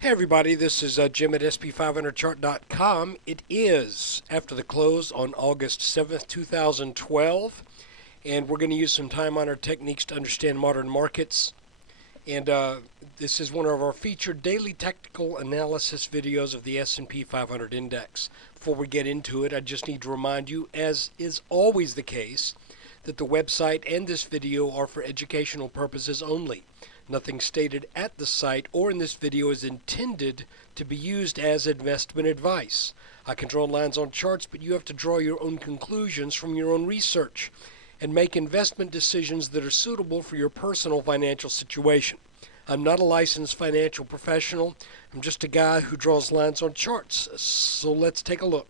Hey everybody, this is Jim at SP500chart.com. It is after the close on August 7th, 2012, and we're going to use some time on our techniques to understand modern markets. And this is one of our featured daily technical analysis videos of the S&P 500 index. Before we get into it, I just need to remind you, as is always the case, that the website and this video are for educational purposes only. Nothing stated at the site or in this video is intended to be used as investment advice. I can draw lines on charts, but you have to draw your own conclusions from your own research and make investment decisions that are suitable for your personal financial situation. I'm not a licensed financial professional. I'm just a guy who draws lines on charts. So let's take a look.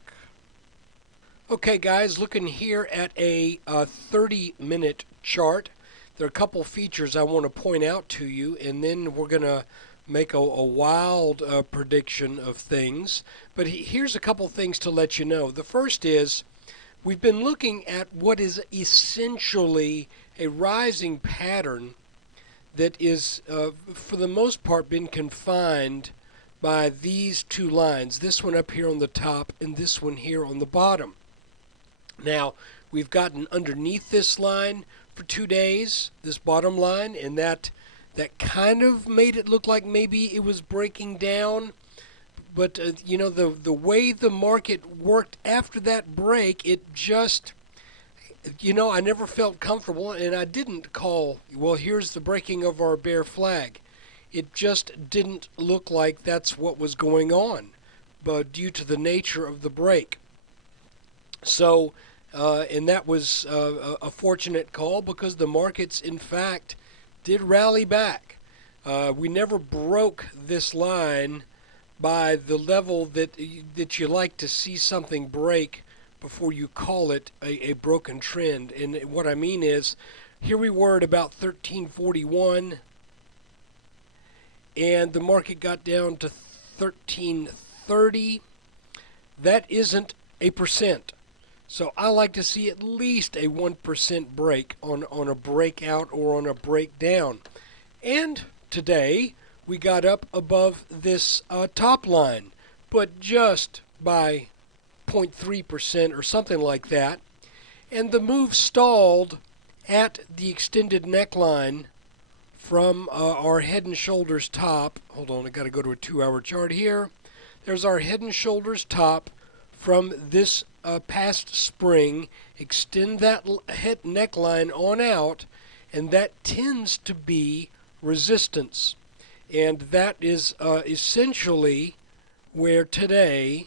Okay guys, looking here at a 30-minute chart. There are a couple features I want to point out to you, and then we're going to make a wild prediction of things. But here's a couple things to let you know. The first is we've been looking at what is essentially a rising pattern that is, for the most part, been confined by these two lines, this one up here on the top and this one here on the bottom. Now, we've gotten underneath this line for 2 days, this bottom line, and that kind of made it look like maybe it was breaking down. But you know, the way the market worked after that break, it just, you know, I never felt comfortable, and I didn't call, well, here's the breaking of our bear flag. It just didn't look like that's what was going on, but due to the nature of the break. So, and that was a fortunate call because the markets, in fact, did rally back. We never broke this line by the level that you like to see something break before you call it a broken trend. And what I mean is, here we were at about 1341, and the market got down to 1330. That isn't a percent. So I like to see at least a 1% break on a breakout or on a breakdown. And today we got up above this top line, but just by 0.3% or something like that. And the move stalled at the extended neckline from our head and shoulders top. Hold on, I got to go to a 2-hour chart here. There's our head and shoulders top from this past spring. Extend that head neckline on out, and that tends to be resistance. And that is essentially where today,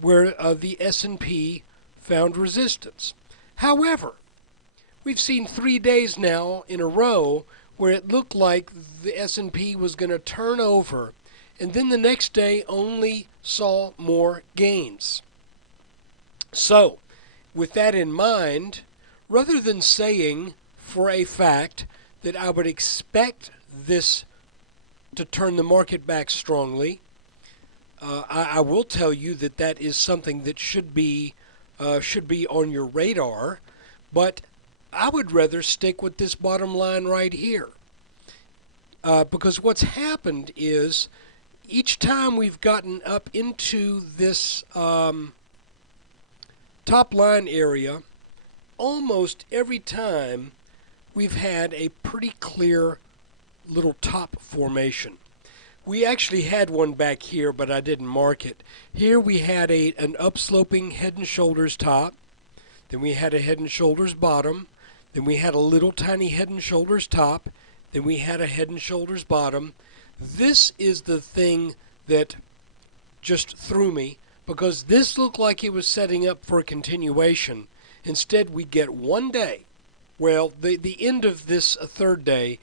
where the S&P found resistance. However, we've seen 3 days now in a row where it looked like the S&P was going to turn over, and then the next day only saw more gains. So, with that in mind, rather than saying for a fact that I would expect this to turn the market back strongly, I will tell you that that is something that should be on your radar, but I would rather stick with this bottom line right here, because what's happened is each time we've gotten up into this top line area, almost every time we've had a pretty clear little top formation. We actually had one back here, but I didn't mark it. Here we had an upsloping head and shoulders top, then we had a head and shoulders bottom, then we had a little tiny head and shoulders top, then we had a head and shoulders bottom. This is the thing that just threw me, because this looked like it was setting up for a continuation. Instead, we get 1 day, well, the end of this third day,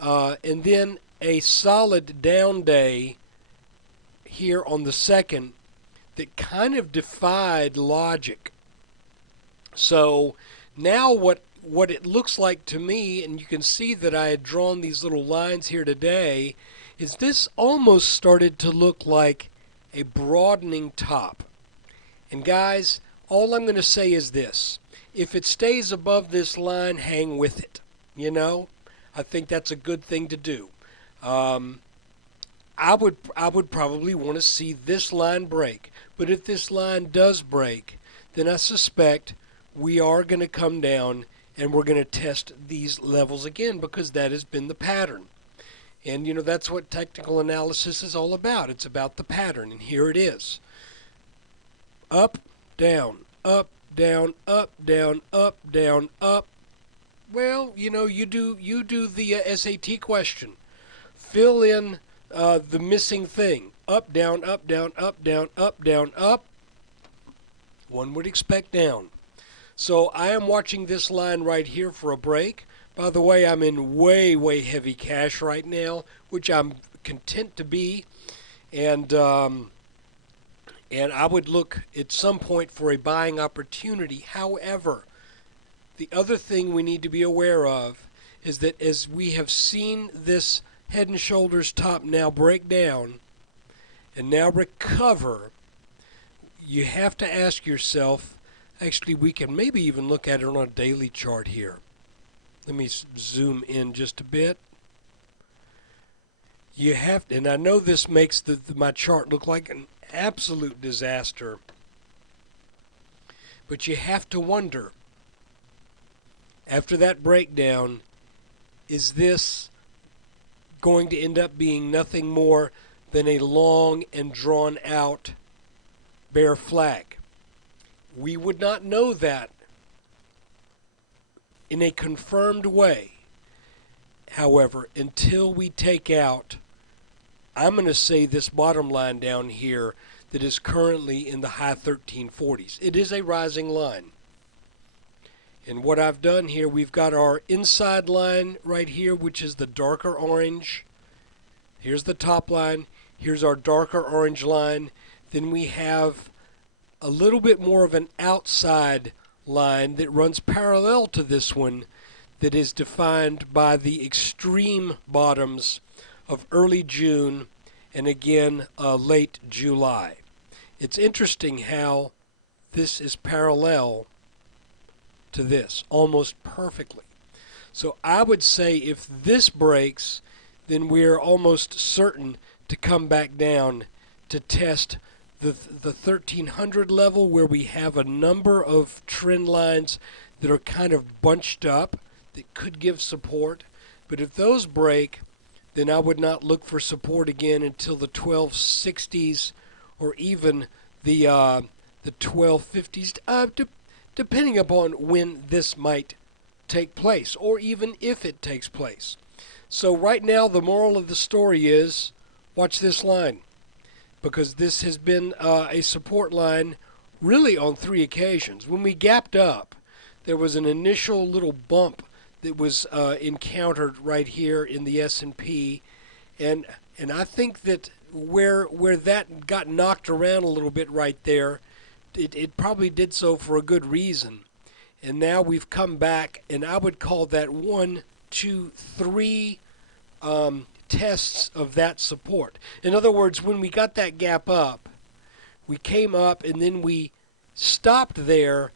and then a solid down day here on the second that kind of defied logic. So now what it looks like to me, and you can see that I had drawn these little lines here today, is this almost started to look like a broadening top. And guys, all I'm going to say is this: if it stays above this line, hang with it. You know, I think that's a good thing to do. I would probably want to see this line break. But if this line does break, then I suspect we are going to come down and we're going to test these levels again, because that has been the pattern. And that's what technical analysis is all about. It's about the pattern, and here it is. Up, down, up, down, up, down, up, down, up. Well, you do the SAT question. Fill in the missing thing. Up, down, up, down, up, down, up, down, up. One would expect down. So I am watching this line right here for a break. By the way, I'm in way, way heavy cash right now, which I'm content to be. And I would look at some point for a buying opportunity. However, the other thing we need to be aware of is that as we have seen this Head and Shoulders top now break down and now recover, you have to ask yourself, actually we can maybe even look at it on a daily chart here. Let me zoom in just a bit. You have, and I know this makes my chart look like an absolute disaster, but you have to wonder, after that breakdown, is this going to end up being nothing more than a long and drawn out bear flag? We would not know that in a confirmed way, however, until we take out, I'm going to say, this bottom line down here that is currently in the high 1340s. It is a rising line. And what I've done here, we've got our inside line right here, which is the darker orange. Here's the top line. Here's our darker orange line. Then we have a little bit more of an outside line that runs parallel to this one, that is defined by the extreme bottoms of early June and again late July. It's interesting how this is parallel to this almost perfectly. So I would say if this breaks, then we're almost certain to come back down to test the 1300 level, where we have a number of trend lines that are kind of bunched up that could give support. But if those break, then I would not look for support again until the 1260s or even the 1250s, depending upon when this might take place, or even if it takes place. So right now, the moral of the story is, watch this line, because this has been a support line really on 3 occasions. When we gapped up, there was an initial little bump that was encountered right here in the S&P, and I think that where that got knocked around a little bit right there, it probably did so for a good reason. And now we've come back, and I would call that 1, 2, 3 tests of that support. In other words, when we got that gap up, we came up and then we stopped there,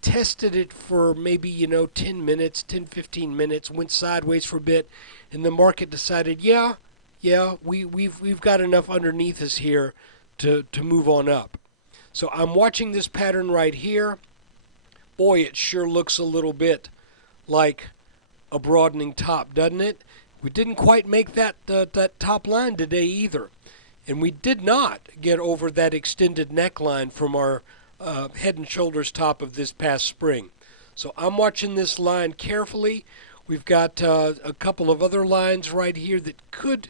tested it for maybe 10 minutes, 10, 15 minutes, went sideways for a bit, and the market decided, we've got enough underneath us here to move on up. So I'm watching this pattern right here. Boy, it sure looks a little bit like a broadening top, doesn't it? We didn't quite make that top line today either. And we did not get over that extended neckline from our Head and Shoulders top of this past spring. So I'm watching this line carefully. We've got a couple of other lines right here that could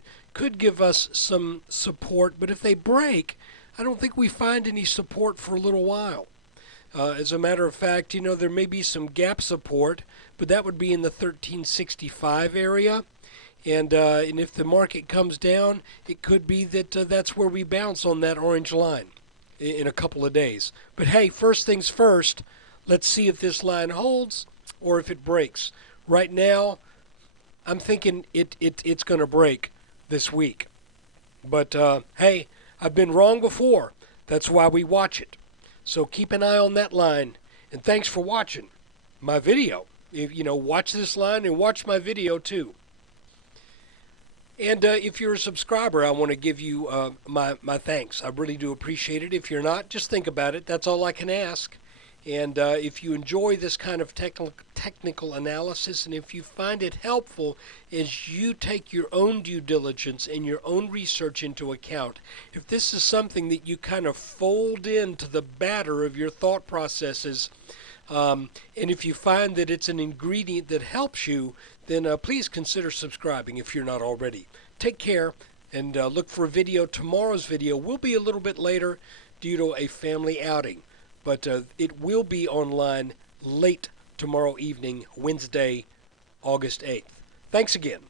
give us some support, but if they break, I don't think we find any support for a little while. As a matter of fact, there may be some gap support, but that would be in the 1365 area. And if the market comes down, it could be that that's where we bounce on that orange line in a couple of days. But hey, first things first, let's see if this line holds or if it breaks. Right now, I'm thinking it's going to break this week. But hey, I've been wrong before. That's why we watch it. So keep an eye on that line. And thanks for watching my video. Watch this line and watch my video too. And if you're a subscriber, I want to give you my thanks. I really do appreciate it. If you're not, just think about it. That's all I can ask. And if you enjoy this kind of technical analysis, and if you find it helpful as you take your own due diligence and your own research into account, if this is something that you kind of fold into the batter of your thought processes, and if you find that it's an ingredient that helps you, then please consider subscribing if you're not already. Take care and look for a video. Tomorrow's video will be a little bit later due to a family outing, but it will be online late tomorrow evening, Wednesday, August 8th. Thanks again.